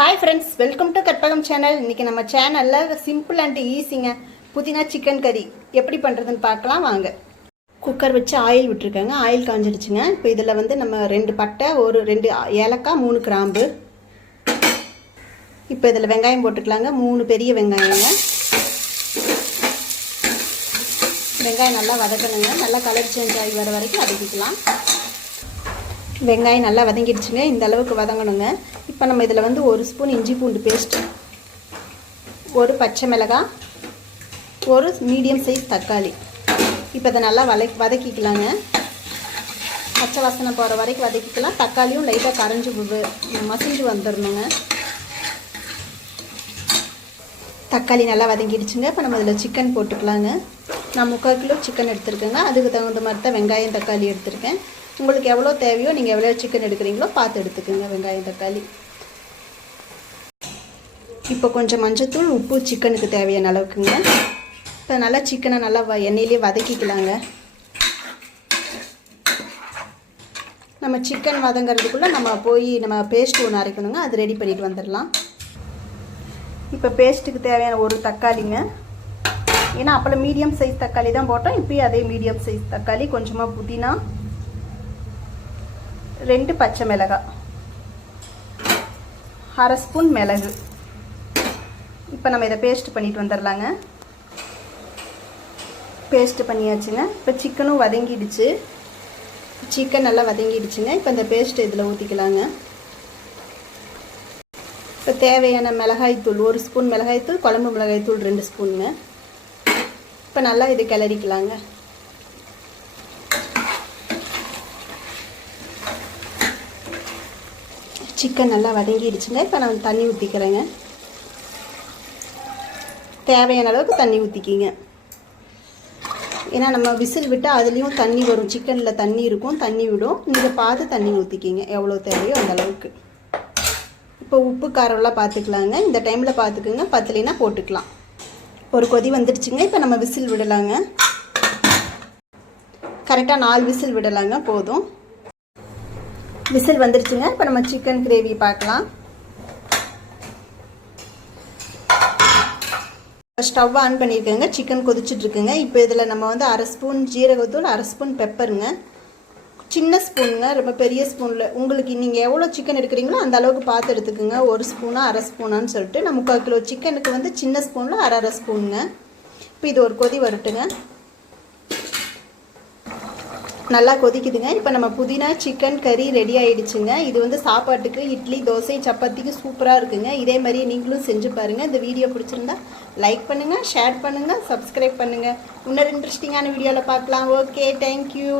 Hi friends welcome to Karpagam channel. இன்னைக்கு நம்ம சேனல்ல சிம்பிள் அண்ட் ஈஸிங்க புதினா சிக்கன் கறி எப்படி பண்றதுன்னு பார்க்கலாம் வாங்க। குக்கர் வச்சு ஆயில் விட்டுருக்கேங்க। ஆயில் காஞ்சிடுச்சுங்க। இப்போ இதில் வந்து நம்ம 2 பட்டை, ஒரு 2 ஏலக்காய், 3 கிராம்பு। இப்போ இதில் வெங்காயம் போட்டுக்கலாங்க। 3 பெரிய வெங்காயங்க। வெங்காயம் நல்லா வதக்கணுங்க। நல்லா கலர் சேஞ்ச் ஆகி வர வரைக்கும் வதக்கிக்கலாம்। வெங்காயம் நல்லா வதங்கிடுச்சுங்க। இந்த அளவுக்கு வதங்கணுங்க। இப்போ நம்ம இதில் வந்து 1 ஸ்பூன் இஞ்சி பூண்டு பேஸ்ட், ஒரு பச்சை மிளகாய், ஒரு மீடியம் சைஸ் தக்காளி। இப்போ இதை நல்லா வதக்கிக்கலாங்க। பச்சை வாசனை போகிற வரைக்கும் வதக்கிக்கலாம்। தக்காளியும் லைட்டாக கரைஞ்சி மசிஞ்சு வந்துடணுங்க। தக்காளி நல்லா வதங்கிடுச்சுங்க। இப்போ நம்ம இதில் சிக்கன் போட்டுக்கலாங்க। நான் 3/4 கிலோ சிக்கன் எடுத்துருக்கேங்க। அதுக்கு தகுந்த மாதிரி தான் வெங்காயம் தக்காளி எடுத்துருக்கேன்। உங்களுக்கு எவ்வளோ தேவையோ நீங்கள் எவ்வளோ சிக்கன் எடுக்கிறீங்களோ பார்த்து எடுத்துக்கோங்க வெங்காயம் தக்காளி। இப்போ கொஞ்சம் மஞ்சத்தூள், உப்பு சிக்கனுக்கு தேவையான அளவுக்குங்க। இப்போ நல்லா சிக்கனை நல்லா எண்ணெயிலே வதக்கிக்கலாங்க। நம்ம சிக்கன் வதங்கிறதுக்குள்ளே நம்ம நம்ம பேஸ்ட் ஒன்று அரைக்கணுங்க। அது ரெடி பண்ணிட்டு வந்துடலாம்। இப்போ பேஸ்ட்டுக்கு தேவையான ஒரு தக்காளிங்க। ஏன்னா அப்போல்லாம் மீடியம் சைஸ் தக்காளி தான் போட்டோம்। இப்போயும் அதே மீடியம் சைஸ் தக்காளி, கொஞ்சமாக புதினா, 2 பச்சை மிளகாய், 1/2 ஸ்பூன் மிளகு। இப்போ நம்ம இதை பேஸ்ட் பண்ணிட்டு வந்துடலாங்க। பேஸ்ட் பண்ணியாச்சுங்க। இப்போ சிக்கனும் வதங்கிடுச்சு। சிக்கன் நல்லா வதங்கிடுச்சுங்க। இப்போ இந்த பேஸ்ட் இதில் ஊற்றிக்கலாங்க। இப்போ தேவையான மிளகாய்த்தூள் 1 ஸ்பூன் மிளகாய்த்தூள், குழம்பு மிளகாய்த்தூள் 2 ஸ்பூனுங்க। இப்போ நல்லா இது கிளறிக்கலாங்க। சிக்கன் நல்லா வதங்கிடுச்சுங்க। இப்போ நான் தண்ணி ஊற்றிக்கிறேங்க। தேவையான அளவுக்கு தண்ணி ஊற்றிக்கிங்க। ஏன்னா நம்ம விசில் விட்டால் அதுலேயும் தண்ணி வரும், சிக்கனில் தண்ணி இருக்கும், தண்ணி விடும்। நீங்கள் பார்த்து தண்ணி ஊற்றிக்கிங்க எவ்வளோ தேவையோ அந்த அளவுக்கு। இப்போ உப்பு காரம்லாம் பார்த்துக்கலாங்க। இந்த டைமில் பார்த்துக்குங்க, பத்தலைன்னா போட்டுக்கலாம்। ஒரு கொதி வந்துடுச்சுங்க। இப்போ நம்ம விசில் விடலாங்க। கரெக்டாக 4 விசில் விடலாங்க, போதும்। விசில் வந்துருச்சுங்க। இப்போ நம்ம சிக்கன் கிரேவி பார்க்கலாம்। ஸ்டவ் ஆன் பண்ணியிருக்கேங்க। சிக்கன் கொதிச்சுட்ருக்குங்க। இப்போ இதில் நம்ம வந்து 1/2 ஸ்பூன் ஜீரகத்தூள், 1/2 ஸ்பூன் பெப்பருங்க, சின்ன ஸ்பூனுங்க, ரொம்ப பெரிய ஸ்பூனில் உங்களுக்கு நீங்கள் எவ்வளோ சிக்கன் எடுக்கிறீங்களோ அந்த அளவுக்கு பார்த்து எடுத்துக்குங்க। 1 ஸ்பூனா 1/2 ஸ்பூனான்னு சொல்லிட்டு நான் 3/4 கிலோ சிக்கனுக்கு வந்து சின்ன ஸ்பூனில் 1/2 ஸ்பூனுங்க। இப்போ இது ஒரு கொதி வரட்டுங்க। நல்லா கொதிக்குதுங்க। இப்போ நம்ம புதினா சிக்கன் கறி ரெடி ஆகிடுச்சுங்க। இது வந்து சாப்பாட்டுக்கு, இட்லி, தோசை, சப்பாத்திக்கு சூப்பராக இருக்குங்க। இதே மாதிரி நீங்களும் செஞ்சு பாருங்கள்। இந்த வீடியோ பிடிச்சிருந்தா லைக் பண்ணுங்கள், ஷேர் பண்ணுங்கள், சப்ஸ்கிரைப் பண்ணுங்கள்। இன்னொரு இன்ட்ரெஸ்டிங்கான வீடியோவில் பார்க்கலாம்। Okay, thank you.